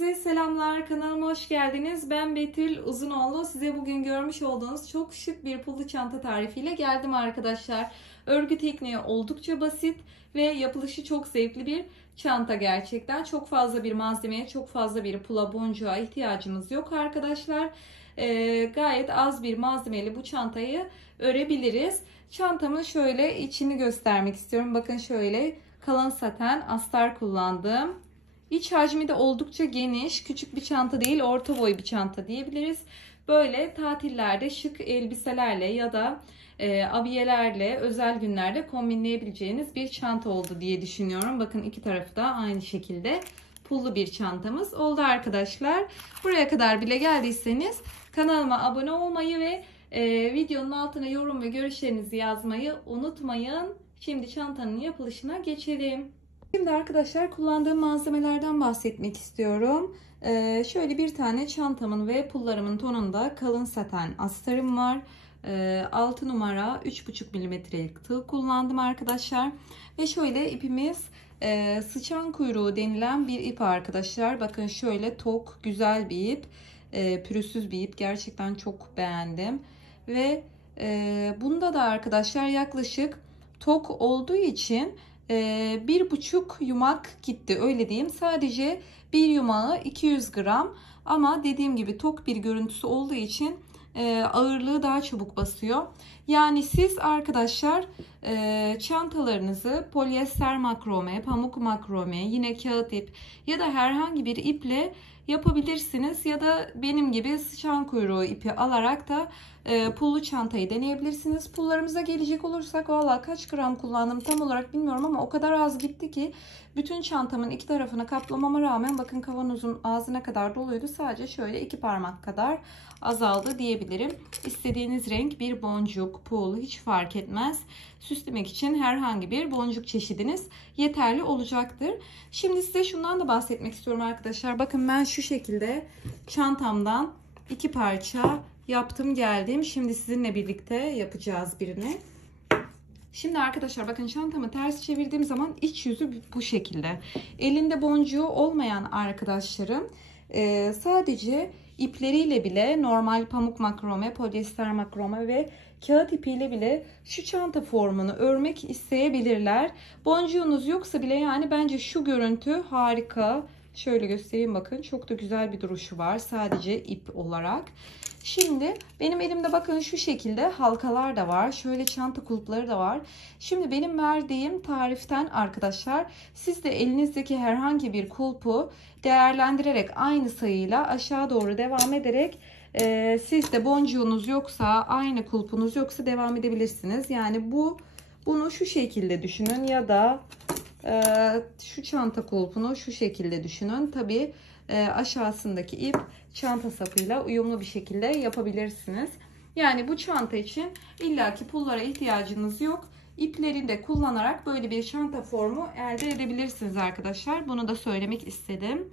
Herkese selamlar, kanalıma hoş geldiniz. Ben Betül Uzunoğlu. Size bugün görmüş olduğunuz çok şık bir pullu çanta tarifiyle geldim arkadaşlar. Örgü tekniği oldukça basit ve yapılışı çok zevkli bir çanta gerçekten. Çok fazla bir malzemeye, çok fazla bir pula, boncuğa ihtiyacımız yok arkadaşlar. Gayet az bir malzemeyle bu çantayı örebiliriz. Çantamın şöyle içini göstermek istiyorum. Bakın şöyle kalın saten astar kullandım. İç hacmi de oldukça geniş. Küçük bir çanta değil, orta boy bir çanta diyebiliriz. Böyle tatillerde şık elbiselerle ya da abiyelerle, özel günlerde kombinleyebileceğiniz bir çanta oldu diye düşünüyorum. Bakın iki tarafı da aynı şekilde pullu bir çantamız oldu arkadaşlar. Buraya kadar bile geldiyseniz kanalıma abone olmayı ve videonun altına yorum ve görüşlerinizi yazmayı unutmayın. Şimdi çantanın yapılışına geçelim. Şimdi arkadaşlar kullandığım malzemelerden bahsetmek istiyorum. Şöyle bir tane çantamın ve pullarımın tonunda kalın saten astarım var. 6 numara 3,5 milimetrelik tığ kullandım arkadaşlar. Ve şöyle ipimiz sıçan kuyruğu denilen bir ip arkadaşlar. Bakın şöyle tok güzel bir ip. Pürüzsüz bir ip. Gerçekten çok beğendim. Ve bunda da arkadaşlar yaklaşık tok olduğu için 1,5 yumak gitti, öyle diyeyim. Sadece bir yumağı 200 gram ama dediğim gibi tok bir görüntüsü olduğu için ağırlığı daha çabuk basıyor. Yani siz arkadaşlar çantalarınızı polyester makrome, pamuk makrome, yine kağıt ip ya da herhangi bir iple yapabilirsiniz. Ya da benim gibi sıçan kuyruğu ipi alarak da pullu çantayı deneyebilirsiniz. Pullarımıza gelecek olursak valla kaç gram kullandım tam olarak bilmiyorum ama o kadar az gitti ki bütün çantamın iki tarafını kaplamama rağmen bakın kavanozun ağzına kadar doluydu. Sadece şöyle 2 parmak kadar azaldı diyebilirim. İstediğiniz renk bir boncuk, pul hiç fark etmez. Süslemek için herhangi bir boncuk çeşidiniz yeterli olacaktır. Şimdi size şundan da bahsetmek istiyorum arkadaşlar. Bakın ben şu şekilde çantamdan 2 parça yaptım geldim. Şimdi sizinle birlikte yapacağız birini. Şimdi arkadaşlar bakın çantamı ters çevirdiğim zaman iç yüzü bu şekilde. Elinde boncuğu olmayan arkadaşlarım sadece ipleriyle bile normal pamuk makrome, polyester makrome ve kağıt ipiyle bile şu çanta formunu örmek isteyebilirler. Boncuğunuz yoksa bile yani bence şu görüntü harika. Şöyle göstereyim bakın çok da güzel bir duruşu var sadece ip olarak. Şimdi benim elimde bakın şu şekilde halkalar da var. Şöyle çanta kulpları da var. Şimdi benim verdiğim tariften arkadaşlar siz de elinizdeki herhangi bir kulpu değerlendirerek aynı sayıyla aşağı doğru devam ederek siz de boncuğunuz yoksa aynı kulpunuz yoksa devam edebilirsiniz. Yani bunu şu şekilde düşünün ya da şu çanta kulpunu şu şekilde düşünün. Tabii aşağısındaki ip çanta sapıyla uyumlu bir şekilde yapabilirsiniz. Yani bu çanta için illaki pullara ihtiyacınız yok. İpleri de kullanarak böyle bir çanta formu elde edebilirsiniz arkadaşlar. Bunu da söylemek istedim.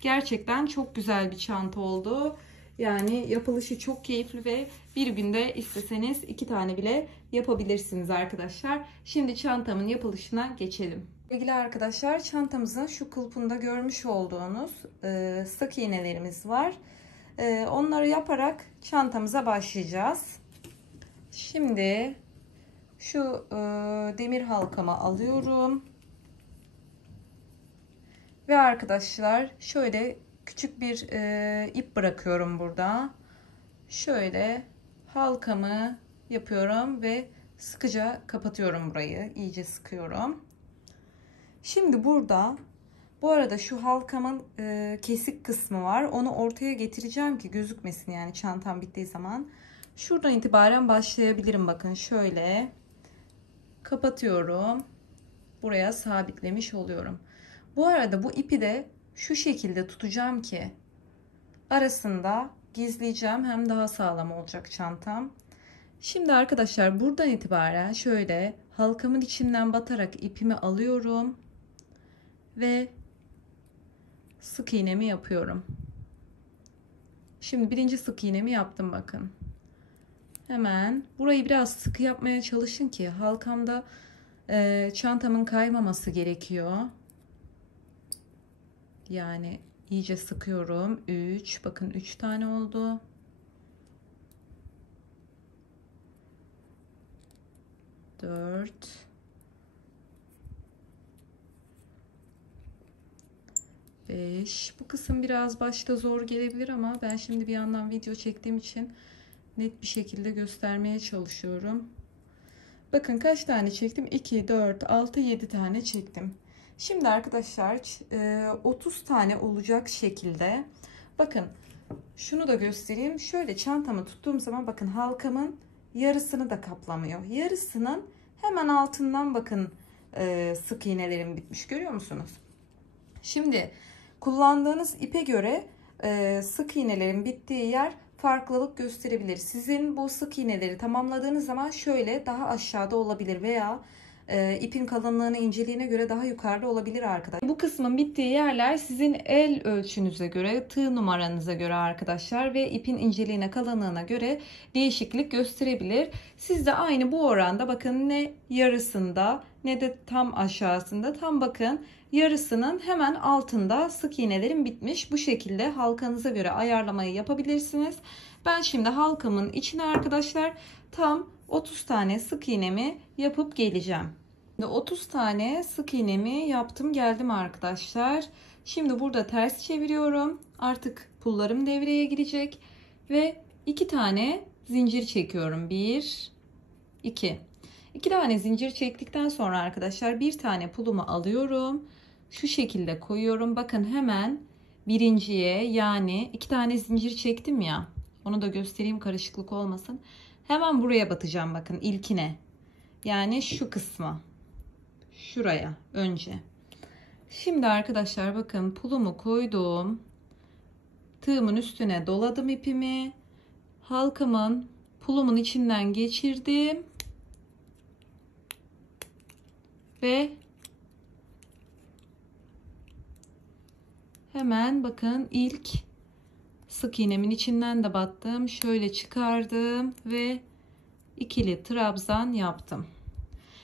Gerçekten çok güzel bir çanta oldu. Yani yapılışı çok keyifli ve bir günde isteseniz 2 tane bile yapabilirsiniz arkadaşlar. Şimdi çantamın yapılışına geçelim. Sevgili arkadaşlar çantamızın şu kulpunda görmüş olduğunuz sık iğnelerimiz var. Onları yaparak çantamıza başlayacağız. Şimdi şu demir halkamı alıyorum. Ve arkadaşlar şöyle küçük bir ip bırakıyorum burada. Şöyle halkamı yapıyorum ve sıkıca kapatıyorum burayı. İyice sıkıyorum. Şimdi burada bu arada şu halkamın kesik kısmı var. Onu ortaya getireceğim ki gözükmesin yani çantam bittiği zaman. Şuradan itibaren başlayabilirim. Bakın şöyle kapatıyorum. Buraya sabitlemiş oluyorum. Bu arada bu ipi de şu şekilde tutacağım ki arasında gizleyeceğim. Hem daha sağlam olacak çantam. Şimdi arkadaşlar buradan itibaren şöyle halkamın içinden batarak ipimi alıyorum. Ve sık iğnemi yapıyorum. Şimdi birinci sık iğnemi yaptım bakın. Hemen burayı biraz sıkı yapmaya çalışın ki halkamda çantamın kaymaması gerekiyor. Yani iyice sıkıyorum. 3, bakın 3 tane oldu. 4, 5. Bu kısım biraz başta zor gelebilir ama ben şimdi bir yandan video çektiğim için net bir şekilde göstermeye çalışıyorum. Bakın kaç tane çektim? 2, 4, 6, 7 tane çektim. Şimdi arkadaşlar 30 tane olacak şekilde, bakın şunu da göstereyim. Şöyle çantamı tuttuğum zaman bakın halkamın yarısını da kaplamıyor. Yarısının hemen altından bakın sık iğnelerim bitmiş, görüyor musunuz? Şimdi kullandığınız ipe göre sık iğnelerin bittiği yer farklılık gösterebilir. Sizin bu sık iğneleri tamamladığınız zaman şöyle daha aşağıda olabilir veya ipin kalınlığına, inceliğine göre daha yukarıda olabilir arkadaşlar. Bu kısmın bittiği yerler sizin el ölçünüze göre, tığ numaranıza göre arkadaşlar ve ipin inceliğine, kalınlığına göre değişiklik gösterebilir. Siz de aynı bu oranda bakın, ne yarısında ne de tam aşağısında, tam bakın yarısının hemen altında sık iğnelerim bitmiş. Bu şekilde halkanıza göre ayarlamayı yapabilirsiniz. Ben şimdi halkamın içine arkadaşlar tam 30 tane sık iğnemi yapıp geleceğim. 30 tane sık iğnemi yaptım geldim arkadaşlar. Şimdi burada ters çeviriyorum. Artık pullarım devreye girecek ve 2 tane zincir çekiyorum. 1, 2. 2 tane zincir çektikten sonra arkadaşlar bir tane pulumu alıyorum. Şu şekilde koyuyorum. Bakın hemen birinciye, yani 2 tane zincir çektim ya. Onu da göstereyim, karışıklık olmasın. Hemen buraya batacağım bakın, ilkine. Yani şu kısma. Şuraya önce. Şimdi arkadaşlar bakın pulumu koydum. Tığımın üstüne doladım ipimi. Halkamın, pulumun içinden geçirdim. Ve hemen bakın ilk sık iğnemin içinden de battım. Şöyle çıkardım ve ikili trabzan yaptım.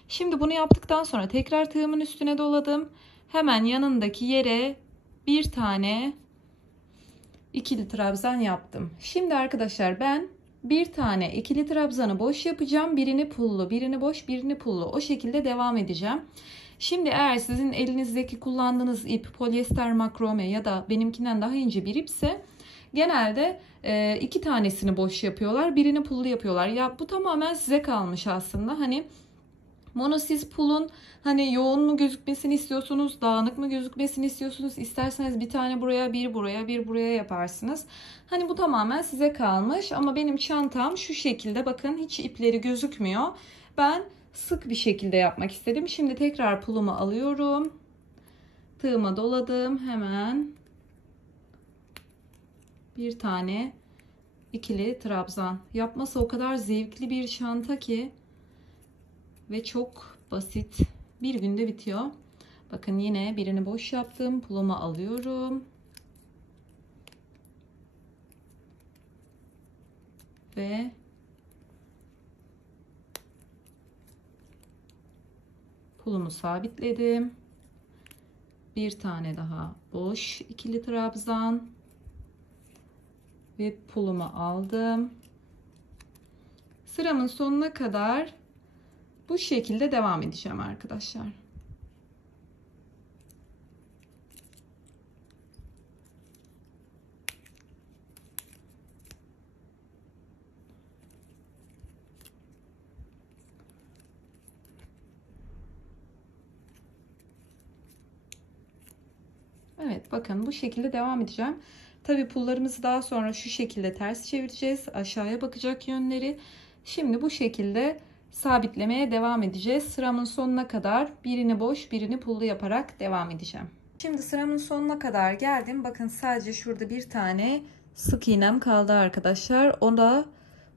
Şimdi bunu yaptıktan sonra tekrar tığımın üstüne doladım. Hemen yanındaki yere bir tane ikili trabzan yaptım. Şimdi arkadaşlar ben bir tane ikili trabzanı boş yapacağım. Birini pullu, birini boş, birini pullu. O şekilde devam edeceğim. Şimdi eğer sizin elinizdeki kullandığınız ip polyester makrome ya da benimkinden daha ince bir ipse genelde 2 tanesini boş yapıyorlar, birini pullu yapıyorlar. Ya bu tamamen size kalmış aslında. Hani monosiz pulun hani yoğun mu gözükmesini istiyorsunuz, dağınık mı gözükmesini istiyorsunuz? İsterseniz bir tane buraya, bir buraya, bir buraya yaparsınız. Hani bu tamamen size kalmış ama benim çantam şu şekilde, bakın hiç ipleri gözükmüyor. Ben sık bir şekilde yapmak istedim. Şimdi tekrar pulumu alıyorum. Tığıma doladım. Hemen bir tane ikili trabzan. Yapması o kadar zevkli bir çanta ki ve çok basit. Bir günde bitiyor. Bakın yine birini boş yaptım. Pulumu alıyorum. Ve pulumu sabitledim. Bir tane daha boş ikili trabzan ve pulumu aldım. Sıramın sonuna kadar bu şekilde devam edeceğim arkadaşlar. Evet, bakın bu şekilde devam edeceğim. Tabi pullarımızı daha sonra şu şekilde ters çevireceğiz. Aşağıya bakacak yönleri. Şimdi bu şekilde sabitlemeye devam edeceğiz. Sıramın sonuna kadar birini boş, birini pullu yaparak devam edeceğim. Şimdi sıramın sonuna kadar geldim. Bakın sadece şurada bir tane sık iğnem kaldı arkadaşlar. Onu da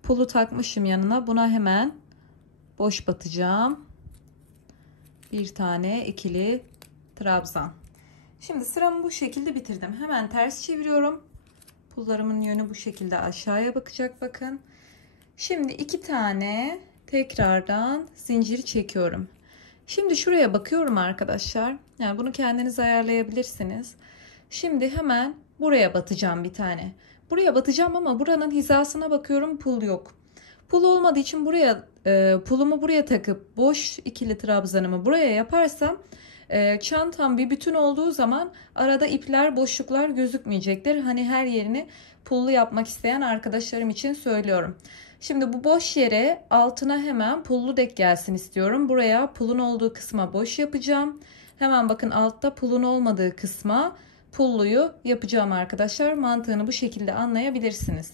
pulu takmışım yanına. Buna hemen boş batacağım. Bir tane ikili trabzan. Şimdi sıramı bu şekilde bitirdim. Hemen ters çeviriyorum. Pullarımın yönü bu şekilde aşağıya bakacak bakın. Şimdi 2 tane tekrardan zincir çekiyorum. Şimdi şuraya bakıyorum arkadaşlar. Yani bunu kendiniz ayarlayabilirsiniz. Şimdi hemen buraya batacağım bir tane. Buraya batacağım ama buranın hizasına bakıyorum, pul yok. Pul olmadığı için buraya pulumu buraya takıp boş ikili trabzanımı buraya yaparsam çantam bir bütün olduğu zaman arada ipler, boşluklar gözükmeyecektir. Hani her yerini pullu yapmak isteyen arkadaşlarım için söylüyorum. Şimdi bu boş yere altına hemen pullu dek gelsin istiyorum. Buraya pulun olduğu kısma boş yapacağım. Hemen bakın altta pulun olmadığı kısma pulluyu yapacağım arkadaşlar. Mantığını bu şekilde anlayabilirsiniz.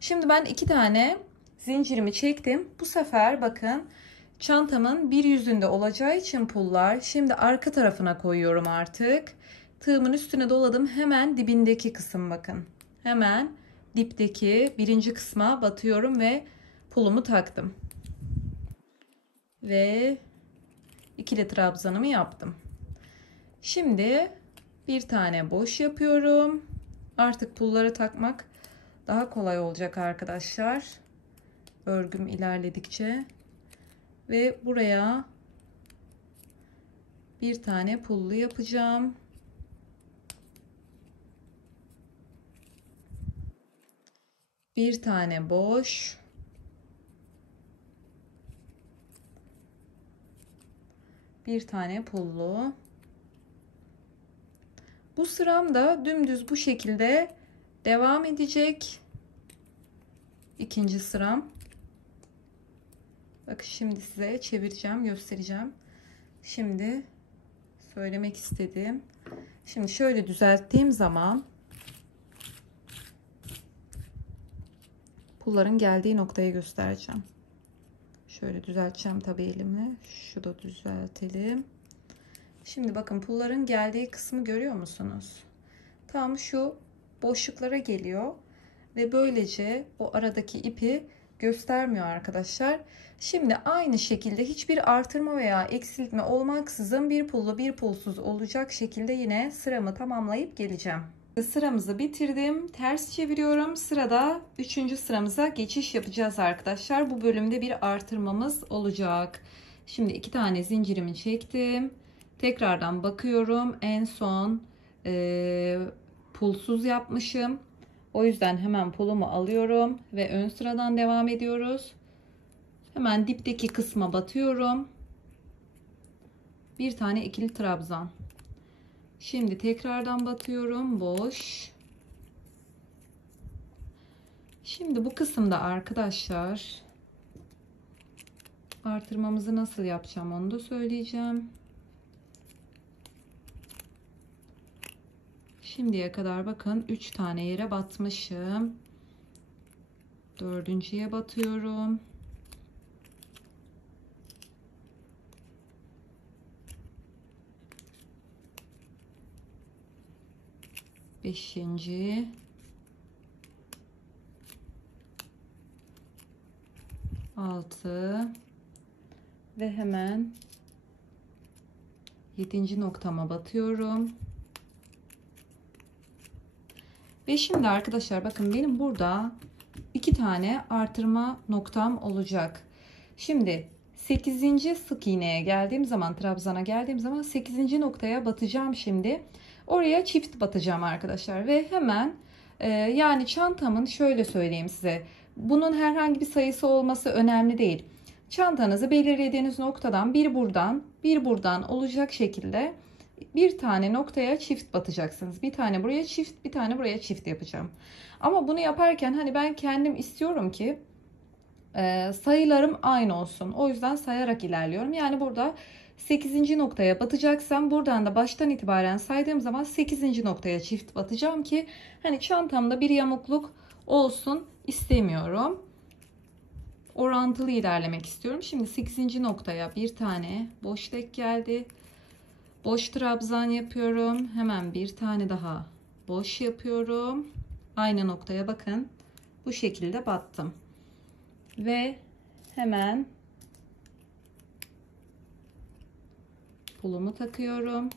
Şimdi ben 2 tane zincirimi çektim. Bu sefer bakın çantamın bir yüzünde olacağı için pullar. Şimdi arka tarafına koyuyorum artık. Tığımın üstüne doladım. Hemen dibindeki kısım bakın. Hemen dipteki birinci kısma batıyorum ve pulumu taktım. Ve ikili trabzanımı yaptım. Şimdi bir tane boş yapıyorum. Artık pulları takmak daha kolay olacak arkadaşlar. Örgüm ilerledikçe. Ve buraya bir tane pullu yapacağım. Bir tane boş. Bir tane pullu. Bu sıram da dümdüz bu şekilde devam edecek. İkinci sıram. Bakın şimdi size çevireceğim, göstereceğim. Şimdi söylemek istediğim. Şimdi şöyle düzelttiğim zaman pulların geldiği noktayı göstereceğim. Şöyle düzelteceğim tabii elimle. Şu da düzeltelim. Şimdi bakın pulların geldiği kısmı görüyor musunuz? Tam şu boşluklara geliyor ve böylece o aradaki ipi göstermiyor arkadaşlar. Şimdi aynı şekilde hiçbir artırma veya eksiltme olmaksızın bir pullu bir pulsuz olacak şekilde yine sıramı tamamlayıp geleceğim. Sıramızı bitirdim. Ters çeviriyorum. Sırada 3. sıramıza geçiş yapacağız arkadaşlar. Bu bölümde bir artırmamız olacak. Şimdi 2 tane zincirimi çektim. Tekrardan bakıyorum. En son pulsuz yapmışım. O yüzden hemen pulumu alıyorum ve ön sıradan devam ediyoruz. Hemen dipteki kısma batıyorum. Bir tane ikili trabzan. Şimdi tekrardan batıyorum. Boş. Şimdi bu kısımda arkadaşlar artırmamızı nasıl yapacağım onu da söyleyeceğim. Şimdiye kadar bakın 3 tane yere batmışım. Dördüncüye batıyorum. Beşinci. Altı. Ve hemen 7. noktama batıyorum. Ve şimdi arkadaşlar bakın benim burada 2 tane artırma noktam olacak. Şimdi 8. sık iğneye geldiğim zaman, trabzana geldiğim zaman 8. noktaya batacağım şimdi. Oraya çift batacağım arkadaşlar ve hemen yani çantamın şöyle söyleyeyim size. Bunun herhangi bir sayısı olması önemli değil. Çantanızı belirlediğiniz noktadan bir buradan olacak şekilde bir tane noktaya çift batacaksınız. Bir tane buraya çift, bir tane buraya çift yapacağım. Ama bunu yaparken hani ben kendim istiyorum ki sayılarım aynı olsun. O yüzden sayarak ilerliyorum. Yani burada 8. noktaya batacaksam buradan da baştan itibaren saydığım zaman 8. noktaya çift batacağım ki hani çantamda bir yamukluk olsun istemiyorum. Orantılı ilerlemek istiyorum. Şimdi 8. noktaya bir tane boş tek geldi. Boş trabzan yapıyorum. Hemen bir tane daha boş yapıyorum. Aynı noktaya bakın. Bu şekilde battım. Ve hemen pulumu takıyorum.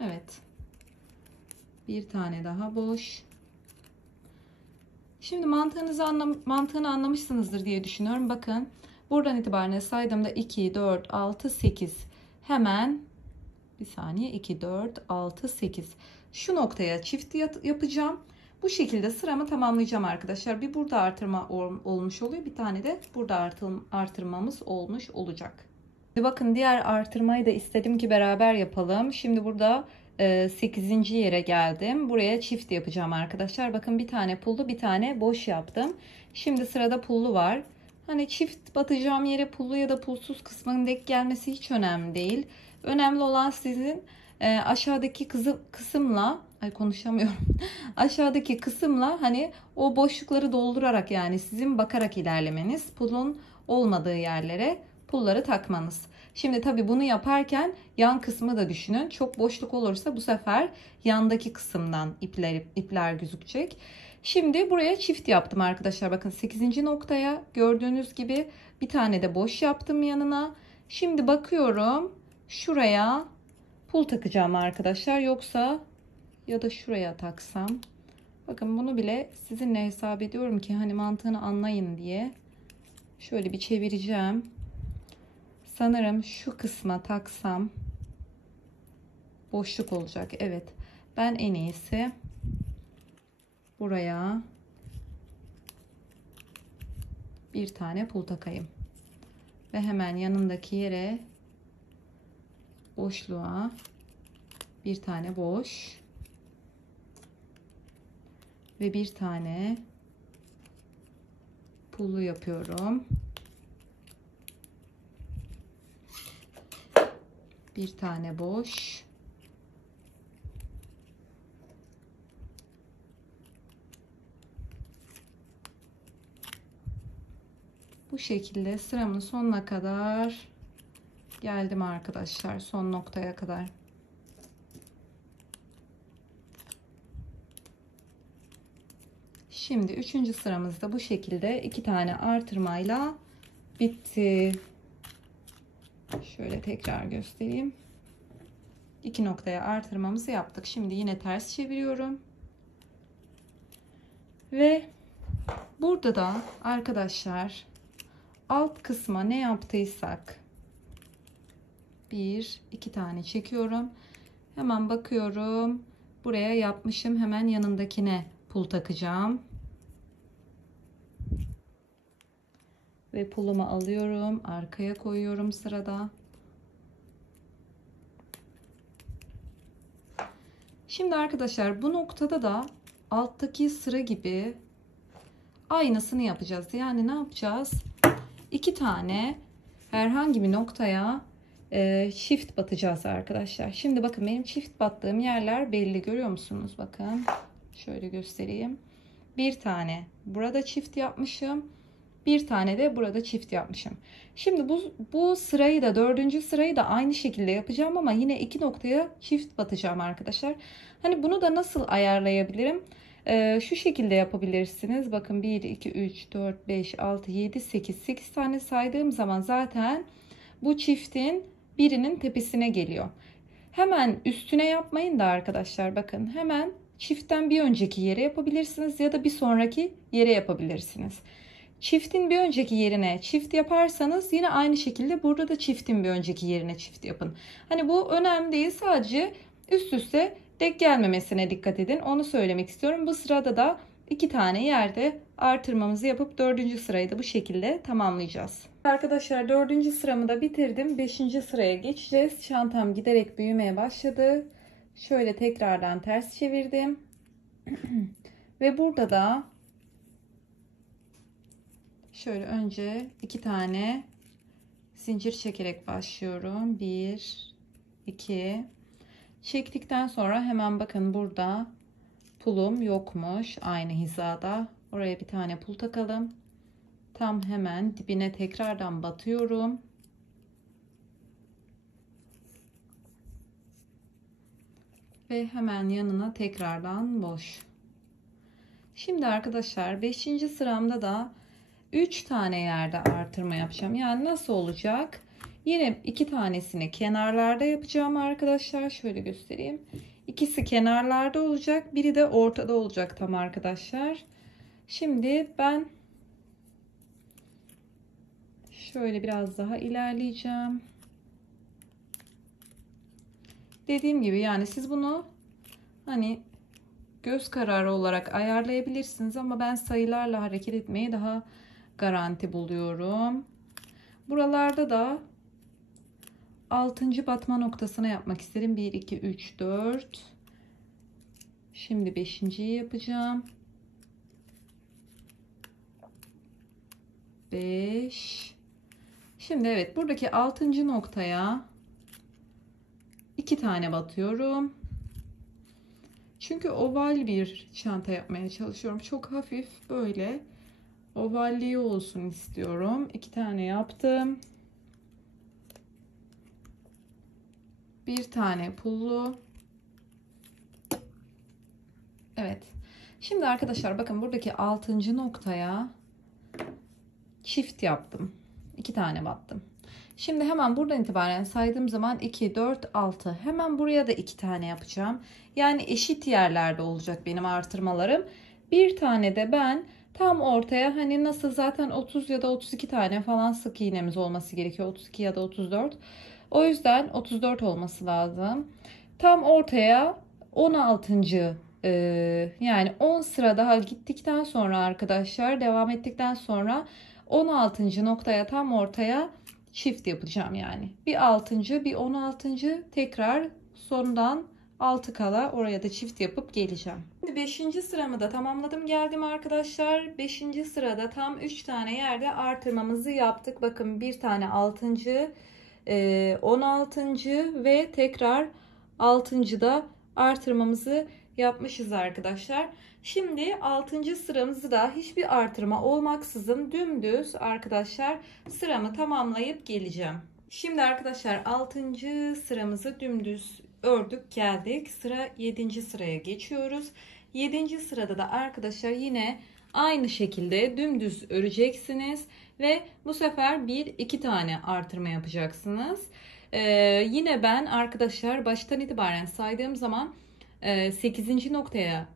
Evet. Bir tane daha boş. Şimdi mantığını anlamışsınızdır diye düşünüyorum. Bakın buradan itibaren saydığımda 2, 4, 6, 8. Hemen Bir saniye, 2, 4, 6, 8. Şu noktaya çift yapacağım. Bu şekilde sıramı tamamlayacağım arkadaşlar. Bir burada artırma olmuş oluyor. Bir tane de burada artırmamız olmuş olacak. Bakın diğer artırmayı da istedim ki beraber yapalım. Şimdi burada 8. yere geldim. Buraya çift yapacağım arkadaşlar. Bakın bir tane pullu, bir tane boş yaptım. Şimdi sırada pullu var. Hani çift batacağım yere pullu ya da pulsuz kısmının denk gelmesi hiç önemli değil. Önemli olan sizin aşağıdaki kısımla, ay konuşamıyorum. Aşağıdaki kısımla hani o boşlukları doldurarak, yani sizin bakarak ilerlemeniz. Pulun olmadığı yerlere pulları takmanız. Şimdi tabii bunu yaparken yan kısmı da düşünün. Çok boşluk olursa bu sefer yandaki kısımdan ipler gözükecek. Şimdi buraya çift yaptım arkadaşlar. Bakın 8. noktaya gördüğünüz gibi bir tane de boş yaptım yanına. Şimdi bakıyorum şuraya pul takacağım arkadaşlar. Yoksa ya da şuraya taksam. Bakın bunu bile sizinle hesap ediyorum ki hani mantığını anlayın diye. Şöyle bir çevireceğim. Sanırım şu kısma taksam boşluk olacak. Evet. Ben en iyisi buraya bir tane pul takayım. Ve hemen yanındaki yere, boşluğa bir tane boş ve bir tane pullu yapıyorum. Bir tane boş. Bu şekilde sıramın sonuna kadar geldim arkadaşlar. Son noktaya kadar. Şimdi 3. sıramızda bu şekilde 2 tane artırmayla bitti. Şöyle tekrar göstereyim. 2 noktaya artırmamızı yaptık. Şimdi yine ters çeviriyorum. Ve burada da arkadaşlar alt kısma ne yaptıysak 1, 2 tane çekiyorum. Hemen bakıyorum. Buraya yapmışım. Hemen yanındakine pul takacağım. Ve pulumu alıyorum. Arkaya koyuyorum sırada. Şimdi arkadaşlar bu noktada da alttaki sıra gibi aynısını yapacağız. Yani ne yapacağız? 2 tane herhangi bir noktaya çift batacağız arkadaşlar. Şimdi bakın benim çift battığım yerler belli, görüyor musunuz? Bakın şöyle göstereyim. Bir tane burada çift yapmışım. Bir tane de burada çift yapmışım. Şimdi bu sırayı da, 4. sırayı da aynı şekilde yapacağım ama yine 2 noktaya çift batacağım arkadaşlar. Hani bunu da nasıl ayarlayabilirim? Şu şekilde yapabilirsiniz. Bakın 1, 2, 3, 4, 5, 6, 7, 8. 8 tane saydığım zaman zaten bu çiftin birinin tepesine geliyor. Hemen üstüne yapmayın da arkadaşlar, bakın hemen çiftten bir önceki yere yapabilirsiniz ya da bir sonraki yere yapabilirsiniz. Çiftin bir önceki yerine çift yaparsanız yine aynı şekilde burada da çiftin bir önceki yerine çift yapın. Hani bu önemli değil, sadece üst üste denk gelmemesine dikkat edin. Onu söylemek istiyorum. Bu sırada da 2 tane yerde artırmamızı yapıp 4. sırayı da bu şekilde tamamlayacağız. Arkadaşlar 4. sıramı da bitirdim. 5. sıraya geçeceğiz. Çantam giderek büyümeye başladı. Şöyle tekrardan ters çevirdim. Ve burada da şöyle önce 2 tane zincir çekerek başlıyorum. 1, 2. Çektikten sonra hemen bakın burada pulum yokmuş. Aynı hizada. Oraya bir tane pul takalım. Tam hemen dibine tekrardan batıyorum. Ve hemen yanına tekrardan boş. Şimdi arkadaşlar 5. sıramda da 3 tane yerde artırma yapacağım. Yani nasıl olacak? Yine 2 tanesini kenarlarda yapacağım arkadaşlar. Şöyle göstereyim. İkisi kenarlarda olacak. Biri de ortada olacak tam arkadaşlar. Şimdi ben şöyle biraz daha ilerleyeceğim. Dediğim gibi yani siz bunu hani göz kararı olarak ayarlayabilirsiniz ama ben sayılarla hareket etmeyi daha garanti buluyorum. Buralarda da 6. batma noktasına yapmak istedim. 1 2 3 4. Şimdi 5.'yi yapacağım. 5. Şimdi evet, buradaki 6. noktaya 2 tane batıyorum. Çünkü oval bir çanta yapmaya çalışıyorum. Çok hafif böyle ovalliği olsun istiyorum. 2 tane yaptım. Bir tane pullu. Evet. Şimdi arkadaşlar bakın, buradaki 6. noktaya çift yaptım. 2 tane battım. Şimdi hemen buradan itibaren saydığım zaman 2, 4, 6. Hemen buraya da 2 tane yapacağım. Yani eşit yerlerde olacak benim artırmalarım. Bir tane de ben tam ortaya, hani nasıl zaten 30 ya da 32 tane falan sık iğnemiz olması gerekiyor. 32 ya da 34. O yüzden 34 olması lazım. Tam ortaya 16. Yani 10 sıra daha gittikten sonra arkadaşlar, devam ettikten sonra 16. noktaya tam ortaya çift yapacağım yani. Bir 6. bir 16. tekrar sondan 6 kala oraya da çift yapıp geleceğim. Şimdi 5. sıramı da tamamladım geldim arkadaşlar. 5. sırada tam 3 tane yerde artırmamızı yaptık. Bakın bir tane 6. 16. ve tekrar 6. da artırmamızı yapmışız arkadaşlar. Şimdi 6. sıramızı da hiçbir artırma olmaksızın dümdüz arkadaşlar sıramı tamamlayıp geleceğim. Şimdi arkadaşlar 6. sıramızı dümdüz ördük geldik. Sıra 7. sıraya geçiyoruz. 7. sırada da arkadaşlar yine aynı şekilde dümdüz öreceksiniz ve bu sefer 1-2 tane artırma yapacaksınız. Yine ben arkadaşlar baştan itibaren saydığım zaman 8. noktaya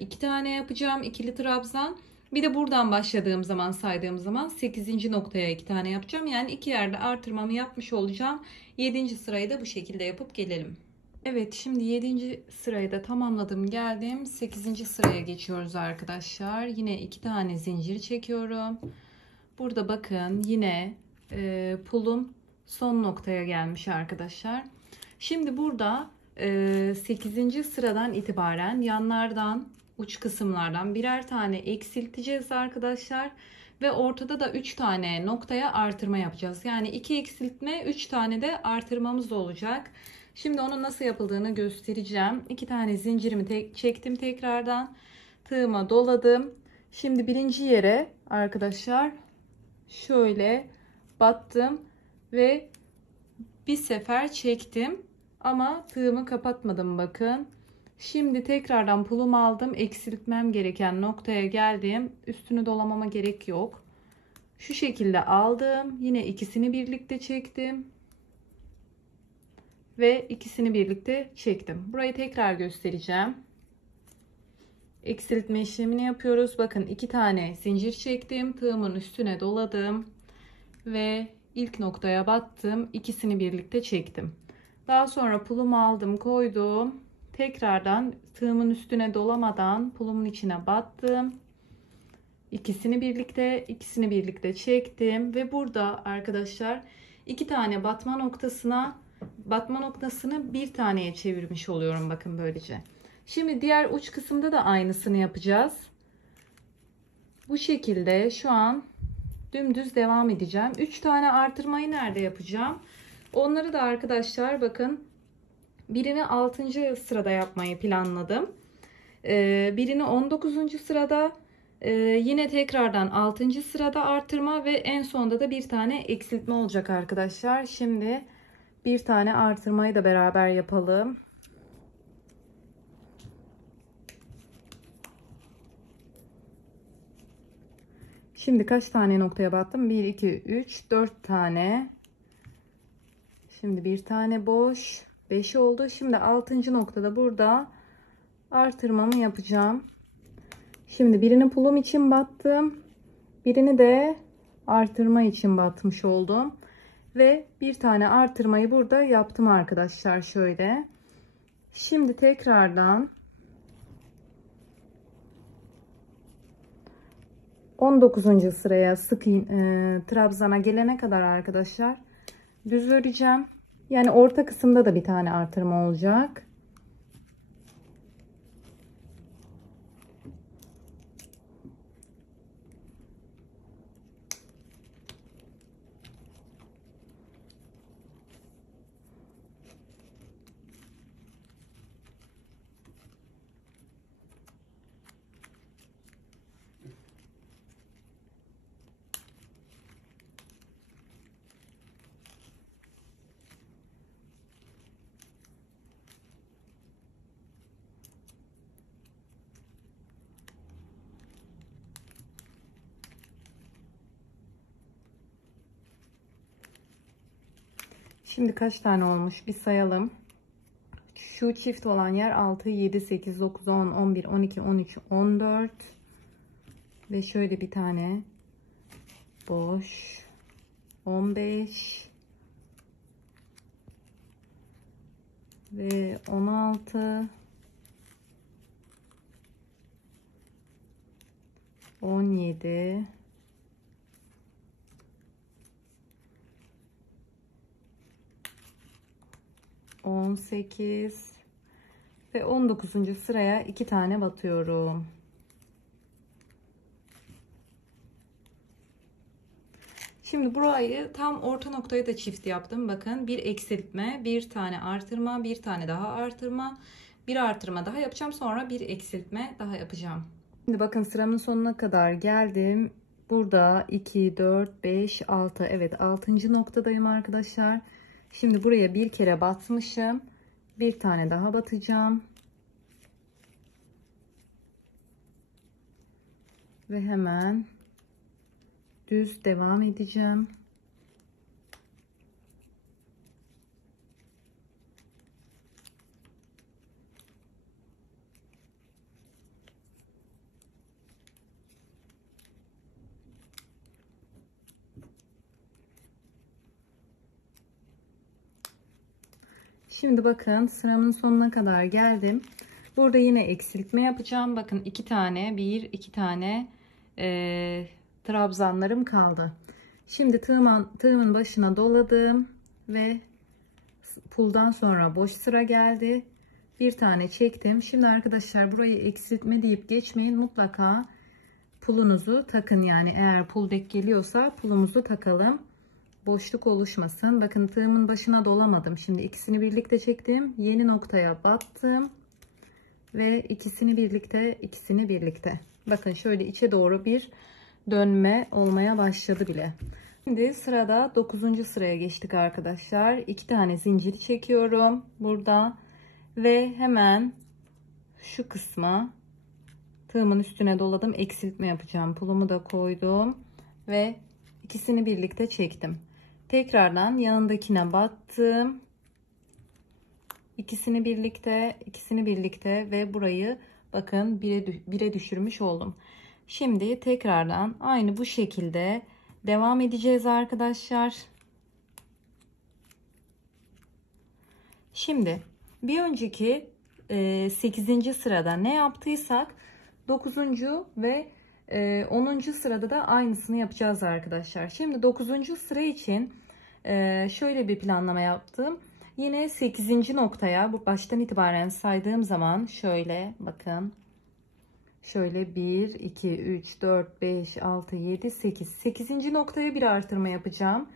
2 tane yapacağım. İkili trabzan. Bir de buradan başladığım zaman, saydığım zaman 8. noktaya 2 tane yapacağım. Yani 2 yerde artırmamı yapmış olacağım. 7. sırayı da bu şekilde yapıp gelelim. Evet, şimdi 7. sırayı da tamamladım geldim. 8. sıraya geçiyoruz arkadaşlar. Yine 2 tane zincir çekiyorum. Burada bakın yine pulum son noktaya gelmiş arkadaşlar. Şimdi burada 8. sıradan itibaren yanlardan, uç kısımlardan birer tane eksilteceğiz arkadaşlar. Ve ortada da 3 tane noktaya artırma yapacağız. Yani 2 eksiltme, 3 tane de artırmamız olacak. Şimdi onun nasıl yapıldığını göstereceğim. 2 tane zincirimi çektim tekrardan. Tığıma doladım. Şimdi birinci yere arkadaşlar şöyle battım ve bir sefer çektim. Ama tığımı kapatmadım bakın. Şimdi tekrardan pulumu aldım. Eksiltmem gereken noktaya geldim. Üstünü dolamama gerek yok. Şu şekilde aldım. Yine ikisini birlikte çektim. Ve ikisini birlikte çektim. Burayı tekrar göstereceğim. Eksiltme işlemini yapıyoruz. Bakın 2 tane zincir çektim. Tığımın üstüne doladım. Ve ilk noktaya battım. İkisini birlikte çektim. Daha sonra pulumu aldım, koydum. Tekrardan tığımın üstüne dolamadan pulumun içine battım. İkisini birlikte çektim ve burada arkadaşlar 2 tane batma noktasını bir taneye çevirmiş oluyorum bakın böylece. Şimdi diğer uç kısımda da aynısını yapacağız. Bu şekilde şu an dümdüz devam edeceğim. 3 tane artırmayı nerede yapacağım? Onları da arkadaşlar bakın, birini 6. sırada yapmayı planladım. Birini 19. sırada, yine tekrardan 6. sırada artırma ve en sonda da bir tane eksiltme olacak arkadaşlar. Şimdi bir tane artırmayı da beraber yapalım. Şimdi kaç tane noktaya battım? 1, 2, 3, 4 tane. Şimdi bir tane boş. 5 oldu. Şimdi 6. noktada burada artırmamı yapacağım. Şimdi birini pulum için battım. Birini de artırma için batmış oldum. Ve bir tane artırmayı burada yaptım arkadaşlar şöyle. Şimdi tekrardan 19. sıraya sık trabzana gelene kadar arkadaşlar düz öreceğim. Yani orta kısımda da bir tane artırma olacak. Şimdi kaç tane olmuş bir sayalım. Şu çift olan yer 6, 7, 8, 9, 10, 11, 12, 13, 14 ve şöyle bir tane boş 15 ve 16, 17, 18 ve 19. sıraya 2 tane batıyorum. Şimdi burayı tam orta noktaya da çift yaptım. Bakın bir eksiltme, bir tane artırma, bir tane daha artırma, bir artırma daha yapacağım. Sonra bir eksiltme daha yapacağım. Şimdi bakın sıramın sonuna kadar geldim. Burada 2, 4, 5, 6. Evet 6. noktadayım arkadaşlar. Şimdi buraya bir kere batmışım. Bir tane daha batacağım. Ve hemen düz devam edeceğim. Şimdi bakın sıramın sonuna kadar geldim. Burada yine eksiltme yapacağım. Bakın 2 tane, 2 tane trabzanlarım kaldı. Şimdi tığımın başına doladım ve puldan sonra boş sıra geldi. Bir tane çektim. Şimdi arkadaşlar burayı eksiltme deyip geçmeyin. Mutlaka pulunuzu takın. Yani eğer pul denk geliyorsa pulumuzu takalım. Boşluk oluşmasın. Bakın tığımın başına dolamadım. Şimdi ikisini birlikte çektim. Yeni noktaya battım. Ve ikisini birlikte. Bakın şöyle içe doğru bir dönme olmaya başladı bile. Şimdi sırada 9. sıraya geçtik arkadaşlar. 2 tane zincir çekiyorum burada ve hemen şu kısma tığımın üstüne doladım. Eksiltme yapacağım. Pulumu da koydum ve ikisini birlikte çektim. Tekrardan yanındakine battım. İkisini birlikte ve burayı bakın 1'e düşürmüş oldum. Şimdi tekrardan aynı bu şekilde devam edeceğiz arkadaşlar. Şimdi bir önceki 8. sırada ne yaptıysak 9. ve 10. sırada da aynısını yapacağız arkadaşlar. Şimdi 9. sıra için şöyle bir planlama yaptım. Yine 8. noktaya bu baştan itibaren saydığım zaman şöyle bakın. Şöyle 1, 2, 3, 4, 5, 6, 7, 8. 8. noktaya bir artırma yapacağım.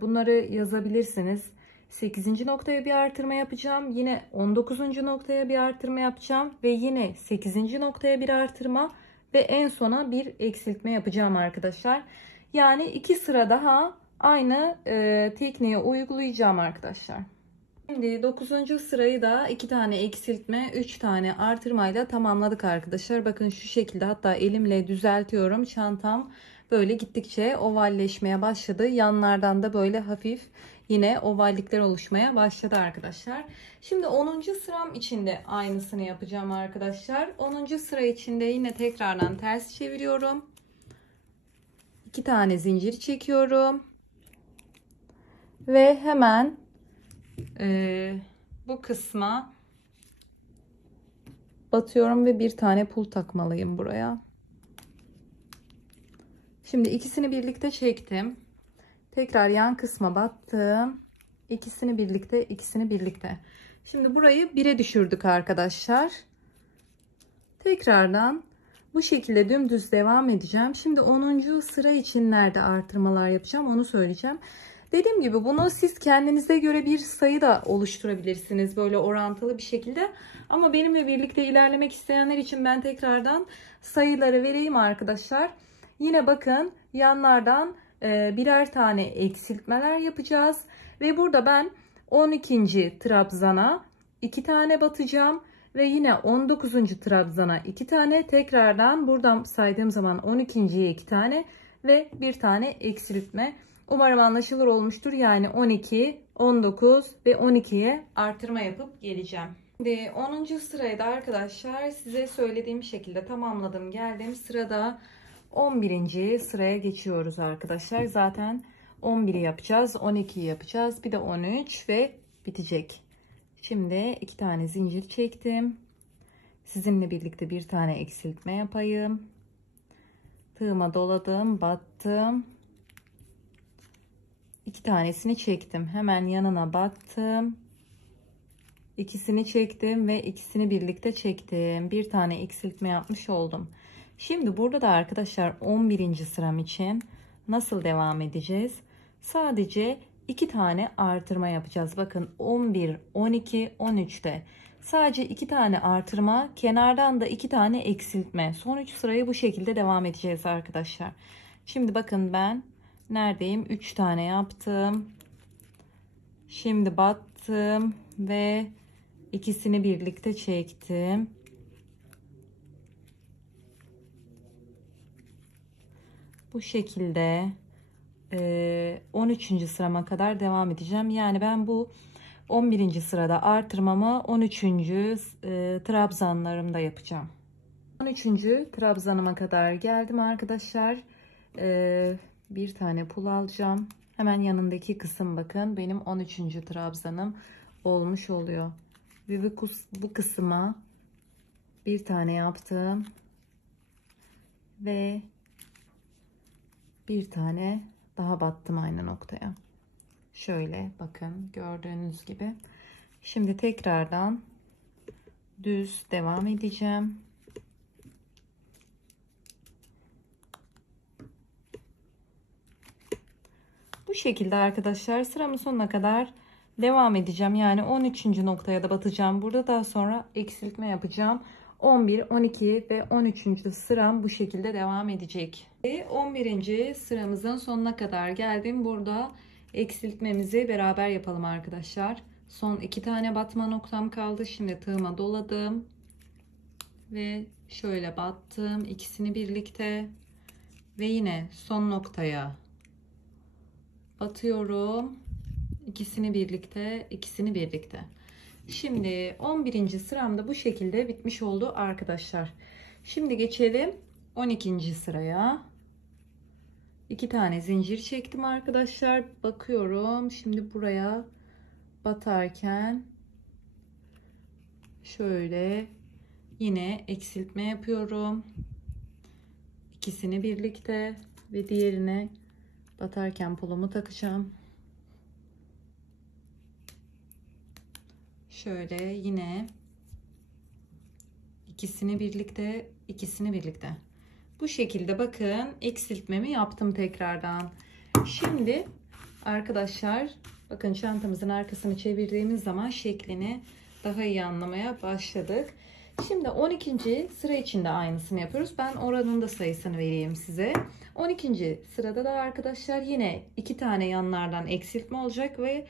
Bunları yazabilirsiniz. 8. noktaya bir artırma yapacağım. Yine 19. noktaya bir artırma yapacağım. Ve yine 8. noktaya bir artırma. Ve en sona bir eksiltme yapacağım arkadaşlar. Yani 2 sıra daha aynı tekniği uygulayacağım arkadaşlar. Şimdi 9. sırayı da 2 tane eksiltme, 3 tane artırmayla tamamladık arkadaşlar. Bakın şu şekilde, hatta elimle düzeltiyorum. Çantam böyle gittikçe ovalleşmeye başladı. Yanlardan da böyle hafif yine ovallikler oluşmaya başladı arkadaşlar. Şimdi 10. sıram için de aynısını yapacağım arkadaşlar. 10. sıra için de yine tekrardan ters çeviriyorum. 2 tane zincir çekiyorum. Ve hemen bu kısma batıyorum ve bir tane pul takmalıyım buraya. Şimdi ikisini birlikte çektim. Tekrar yan kısma battım. İkisini birlikte. Şimdi burayı 1'e düşürdük arkadaşlar. Tekrardan bu şekilde dümdüz devam edeceğim. Şimdi 10. sıra için nerede artırmalar yapacağım onu söyleyeceğim. Dediğim gibi bunu siz kendinize göre bir sayı da oluşturabilirsiniz. Böyle orantılı bir şekilde. Ama benimle birlikte ilerlemek isteyenler için ben tekrardan sayıları vereyim arkadaşlar. Yine bakın yanlardan birer tane eksiltmeler yapacağız. Ve burada ben 12. trabzana 2 tane batacağım. Ve yine 19. trabzana 2 tane, tekrardan buradan saydığım zaman 12.ye 2 tane ve bir tane eksiltme. Umarım anlaşılır olmuştur. Yani 12, 19 ve 12'ye artırma yapıp geleceğim. Şimdi 10. sırayı da arkadaşlar size söylediğim şekilde tamamladım. Geldim sırada 11. sıraya geçiyoruz arkadaşlar. Zaten 11'i yapacağız, 12'yi yapacağız, bir de 13 ve bitecek. Şimdi 2 tane zincir çektim. Sizinle birlikte bir tane eksiltme yapayım. Tığıma doladım, battım. 2 tanesini çektim. Hemen yanına battım. İkisini çektim ve ikisini birlikte çektim. Bir tane eksiltme yapmış oldum. Şimdi burada da arkadaşlar 11. sıram için nasıl devam edeceğiz? Sadece 2 tane artırma yapacağız. Bakın 11, 12, 13'te. Sadece 2 tane artırma, kenardan da 2 tane eksiltme. Son 3 sırayı bu şekilde devam edeceğiz arkadaşlar. Şimdi bakın ben neredeyim? 3 tane yaptım. Şimdi battım ve ikisini birlikte çektim. Bu şekilde 13. sırama kadar devam edeceğim. Yani ben bu 11. sırada artırmamı 13. trabzanlarımda yapacağım. 13. trabzanıma kadar geldim arkadaşlar. Bir tane pul alacağım. Hemen yanındaki kısım bakın benim 13. trabzanım olmuş oluyor. Ve bu kısma bir tane yaptım. Ve bir tane daha battım aynı noktaya. Şöyle bakın gördüğünüz gibi. Şimdi tekrardan düz devam edeceğim. Bu şekilde arkadaşlar sıramın sonuna kadar devam edeceğim. Yani 13. noktaya da batacağım. Burada daha sonra eksiltme yapacağım. 11, 12 ve 13. sıram bu şekilde devam edecek. 11. sıramızın sonuna kadar geldim. Burada eksiltmemizi beraber yapalım arkadaşlar. Son 2 tane batma noktam kaldı. Şimdi tığıma doladım. Ve şöyle battım. İkisini birlikte. Ve yine son noktaya batıyorum. İkisini birlikte. Şimdi 11. sıramda bu şekilde bitmiş oldu arkadaşlar. Şimdi geçelim 12. sıraya. 2 tane zincir çektim arkadaşlar. Bakıyorum. Şimdi buraya batarken şöyle yine eksiltme yapıyorum. İkisini birlikte ve diğerine batarken pulumu takacağım. Şöyle yine ikisini birlikte. Bu şekilde bakın eksiltmemi yaptım tekrardan. Şimdi arkadaşlar bakın çantamızın arkasını çevirdiğimiz zaman şeklini daha iyi anlamaya başladık. Şimdi 12. sıra için de aynısını yapıyoruz. Ben oranın da sayısını vereyim size. 12. sırada da arkadaşlar yine 2 tane yanlardan eksiltme olacak ve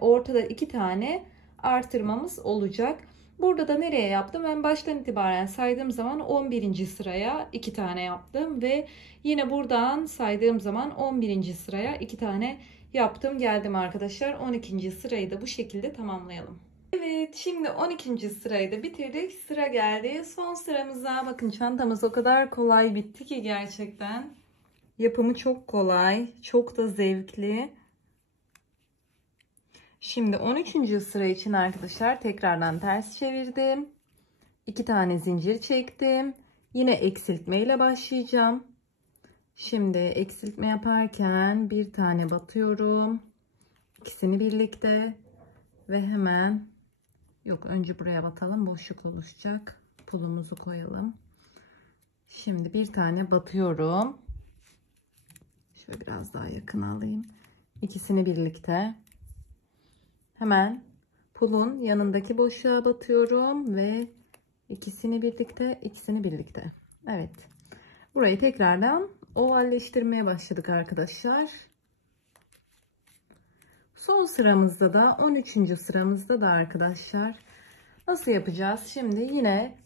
ortada 2 tane artırmamız olacak. Burada da nereye yaptım? Ben baştan itibaren saydığım zaman 11. sıraya 2 tane yaptım ve yine buradan saydığım zaman 11. sıraya 2 tane yaptım. Geldim arkadaşlar. 12. sırayı da bu şekilde tamamlayalım. Evet, şimdi 12. sırayı da bitirdik. Sıra geldi son sıramıza. Bakın çantamız o kadar kolay bitti ki gerçekten. Yapımı çok kolay, çok da zevkli. Şimdi 13. sıra için arkadaşlar tekrardan ters çevirdim. 2 tane zincir çektim. Yine eksiltme ile başlayacağım. Şimdi eksiltme yaparken bir tane batıyorum. İkisini birlikte ve hemen, yok önce buraya batalım, boşluk oluşacak. Pulumuzu koyalım. Şimdi bir tane batıyorum. Şöyle biraz daha yakın alayım. İkisini birlikte. Hemen pulun yanındaki boşluğa batıyorum ve ikisini birlikte. Evet. Burayı tekrardan ovalleştirmeye başladık arkadaşlar. Son sıramızda da 13. sıramızda da arkadaşlar nasıl yapacağız? Şimdi yine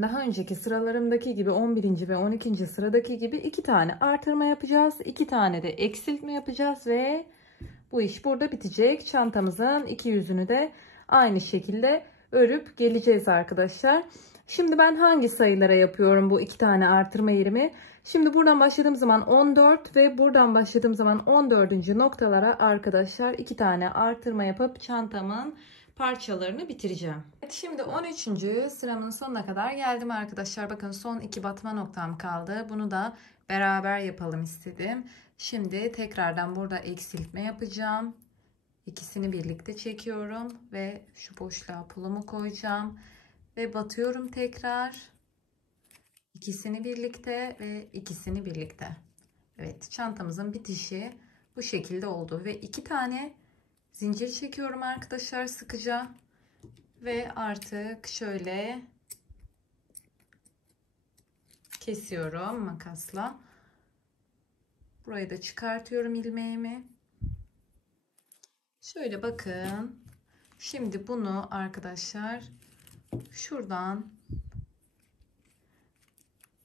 daha önceki sıralarımdaki gibi 11. ve 12. sıradaki gibi 2 tane artırma yapacağız. 2 tane de eksiltme yapacağız ve bu iş burada bitecek. Çantamızın iki yüzünü de aynı şekilde örüp geleceğiz arkadaşlar. Şimdi ben hangi sayılara yapıyorum bu 2 tane artırma yerimi? Şimdi buradan başladığım zaman 14 ve buradan başladığım zaman 14. noktalara arkadaşlar 2 tane artırma yapıp çantamın parçalarını bitireceğim. Evet, şimdi 13. sıramın sonuna kadar geldim arkadaşlar. Bakın son 2 batma noktam kaldı. Bunu da beraber yapalım istedim. Şimdi tekrardan burada eksiltme yapacağım. İkisini birlikte çekiyorum ve şu boşluğa pulumu koyacağım ve batıyorum tekrar. İkisini birlikte ve ikisini birlikte. Evet, çantamızın bitişi bu şekilde oldu ve 2 tane zincir çekiyorum arkadaşlar sıkıca ve artık şöyle kesiyorum makasla. Burayı da çıkartıyorum ilmeğimi. Şöyle bakın. Şimdi bunu arkadaşlar şuradan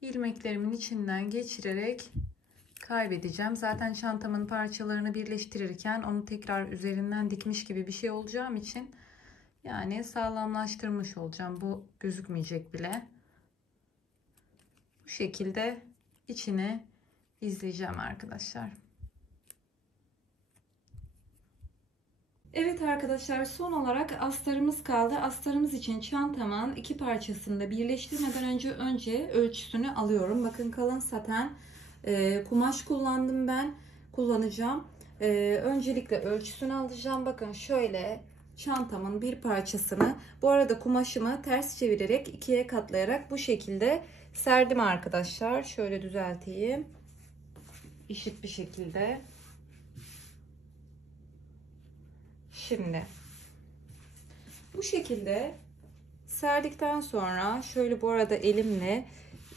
ilmeklerimin içinden geçirerek kaybedeceğim. Zaten çantamın parçalarını birleştirirken onu tekrar üzerinden dikmiş gibi bir şey olacağım için yani sağlamlaştırmış olacağım. Bu gözükmeyecek bile. Bu şekilde içini izleyeceğim arkadaşlar. Evet arkadaşlar, son olarak astarımız kaldı. Astarımız için çantamın 2 parçasını da birleştirmeden önce ölçüsünü alıyorum. Bakın kalın saten kumaş kullandım ben. Kullanacağım. Öncelikle ölçüsünü alacağım. Bakın şöyle çantamın bir parçasını, bu arada kumaşımı ters çevirerek 2'ye katlayarak bu şekilde serdim arkadaşlar. Şöyle düzelteyim. Eşit bir şekilde. Şimdi bu şekilde serdikten sonra şöyle, bu arada elimle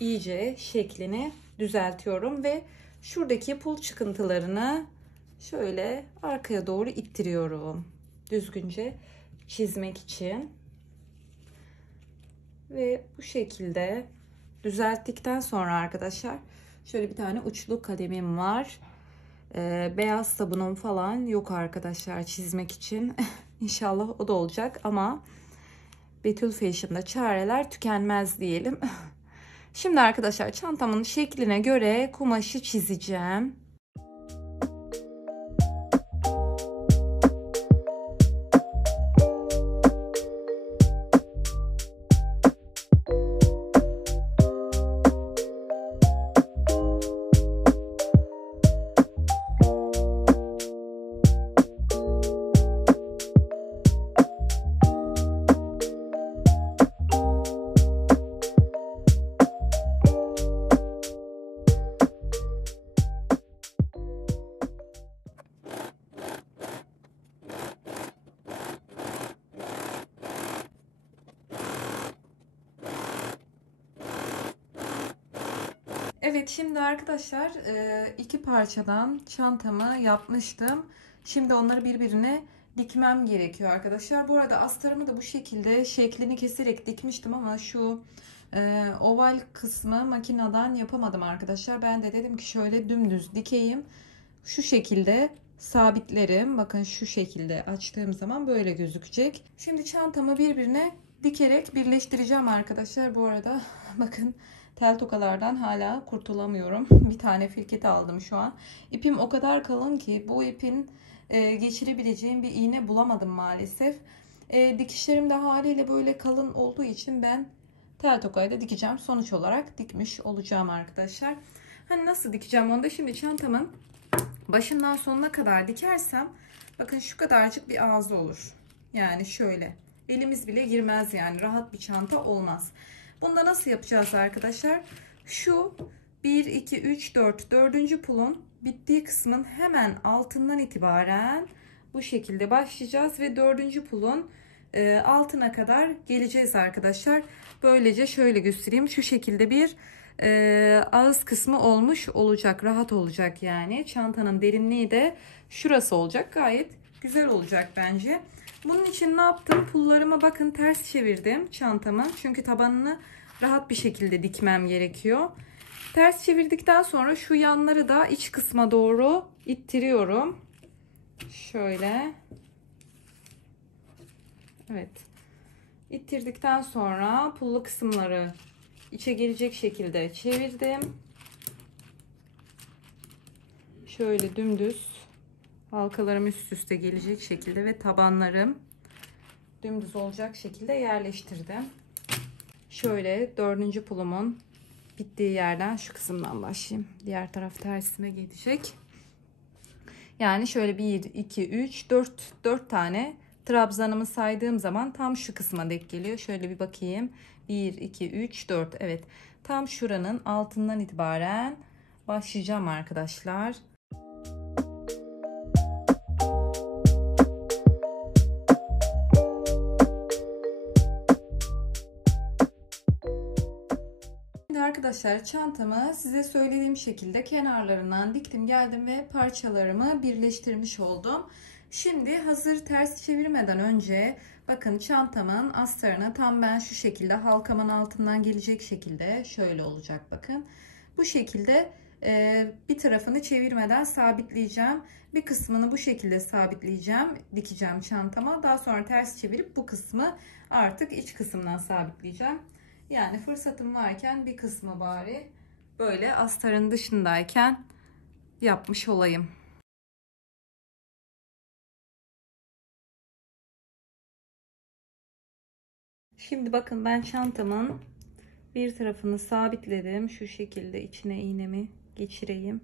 iyice şeklini düzeltiyorum ve şuradaki pul çıkıntılarını şöyle arkaya doğru ittiriyorum. Düzgünce çizmek için. Ve bu şekilde düzelttikten sonra arkadaşlar şöyle bir tane uçlu kalemim var. Beyaz sabunum falan yok arkadaşlar çizmek için. İnşallah o da olacak ama Betül Fashion'da çareler tükenmez diyelim. Şimdi arkadaşlar çantamın şekline göre kumaşı çizeceğim. Evet, şimdi arkadaşlar 2 parçadan çantamı yapmıştım. Şimdi onları birbirine dikmem gerekiyor arkadaşlar. Bu arada astarımı da bu şekilde şeklini keserek dikmiştim ama şu oval kısmı makineden yapamadım arkadaşlar. Ben de dedim ki şöyle dümdüz dikeyim. Şu şekilde sabitlerim. Bakın şu şekilde açtığım zaman böyle gözükecek. Şimdi çantamı birbirine dikerek birleştireceğim arkadaşlar. Bu arada bakın, tel tokalardan hala kurtulamıyorum. Bir tane firket aldım şu an. İpim o kadar kalın ki bu ipin geçirebileceğim bir iğne bulamadım maalesef. Dikişlerim de haliyle böyle kalın olduğu için ben tel tokayla dikeceğim. Sonuç olarak dikmiş olacağım arkadaşlar. Hani nasıl dikeceğim onu da şimdi çantamın başından sonuna kadar dikersem bakın şu kadarcık bir ağzı olur. Yani şöyle elimiz bile girmez, yani rahat bir çanta olmaz. Bunda nasıl yapacağız arkadaşlar? Şu 1, 2, 3, 4 dördüncü pulun bittiği kısmın hemen altından itibaren bu şekilde başlayacağız ve dördüncü pulun altına kadar geleceğiz arkadaşlar. Böylece şöyle göstereyim, şu şekilde bir ağız kısmı olmuş olacak, rahat olacak. Yani çantanın derinliği de şurası olacak, gayet güzel olacak bence. Bunun için ne yaptım? Pullarıma bakın ters çevirdim çantamı, çünkü tabanını rahat bir şekilde dikmem gerekiyor. Ters çevirdikten sonra şu yanları da iç kısma doğru ittiriyorum. Şöyle. Evet. İttirdikten sonra pullu kısımları içe girecek şekilde çevirdim. Şöyle dümdüz halkalarım üst üste gelecek şekilde ve tabanlarım dümdüz olacak şekilde yerleştirdim. Şöyle dördüncü pulumun bittiği yerden şu kısımdan başlayayım. Diğer taraf tersime gelecek. Yani şöyle 1, 2, 3, 4 tane trabzanımı saydığım zaman tam şu kısma denk geliyor. Şöyle bir bakayım. 1, 2, 3, 4. Evet. Tam şuranın altından itibaren başlayacağım arkadaşlar. Şimdi arkadaşlar çantamı size söylediğim şekilde kenarlarından diktim geldim ve parçalarımı birleştirmiş oldum. Şimdi hazır ters çevirmeden önce bakın çantamın astarını tam ben şu şekilde halkamın altından gelecek şekilde şöyle olacak bakın. Bu şekilde bir tarafını çevirmeden sabitleyeceğim. Bir kısmını bu şekilde sabitleyeceğim, dikeceğim çantama. Daha sonra ters çevirip bu kısmı artık iç kısımdan sabitleyeceğim. Yani fırsatım varken bir kısmı bari böyle astarın dışındayken yapmış olayım. Şimdi bakın ben çantamın bir tarafını sabitledim. Şu şekilde içine iğnemi geçireyim.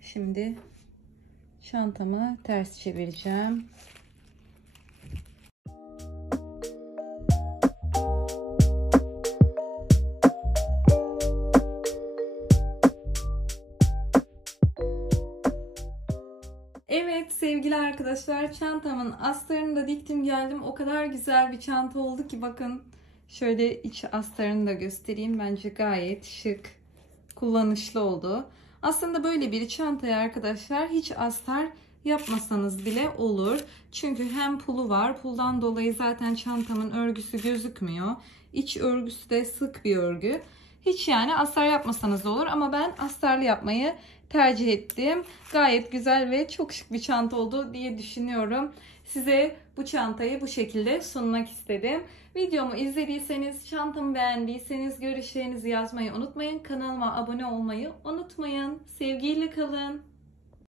Şimdi çantamı ters çevireceğim. Evet sevgili arkadaşlar, çantamın astarını da diktim geldim. O kadar güzel bir çanta oldu ki bakın. Şöyle iç astarını da göstereyim. Bence gayet şık, kullanışlı oldu. Aslında böyle bir çantaya arkadaşlar hiç astar yapmasanız bile olur. Çünkü hem pulu var. Puldan dolayı zaten çantamın örgüsü gözükmüyor. İç örgüsü de sık bir örgü. Hiç yani astar yapmasanız da olur ama ben astarlı yapmayı tercih ettim. Gayet güzel ve çok şık bir çanta oldu diye düşünüyorum. Size bu çantayı bu şekilde sunmak istedim. Videomu izlediyseniz, çantamı beğendiyseniz görüşlerinizi yazmayı unutmayın. Kanalıma abone olmayı unutmayın. Sevgiyle kalın.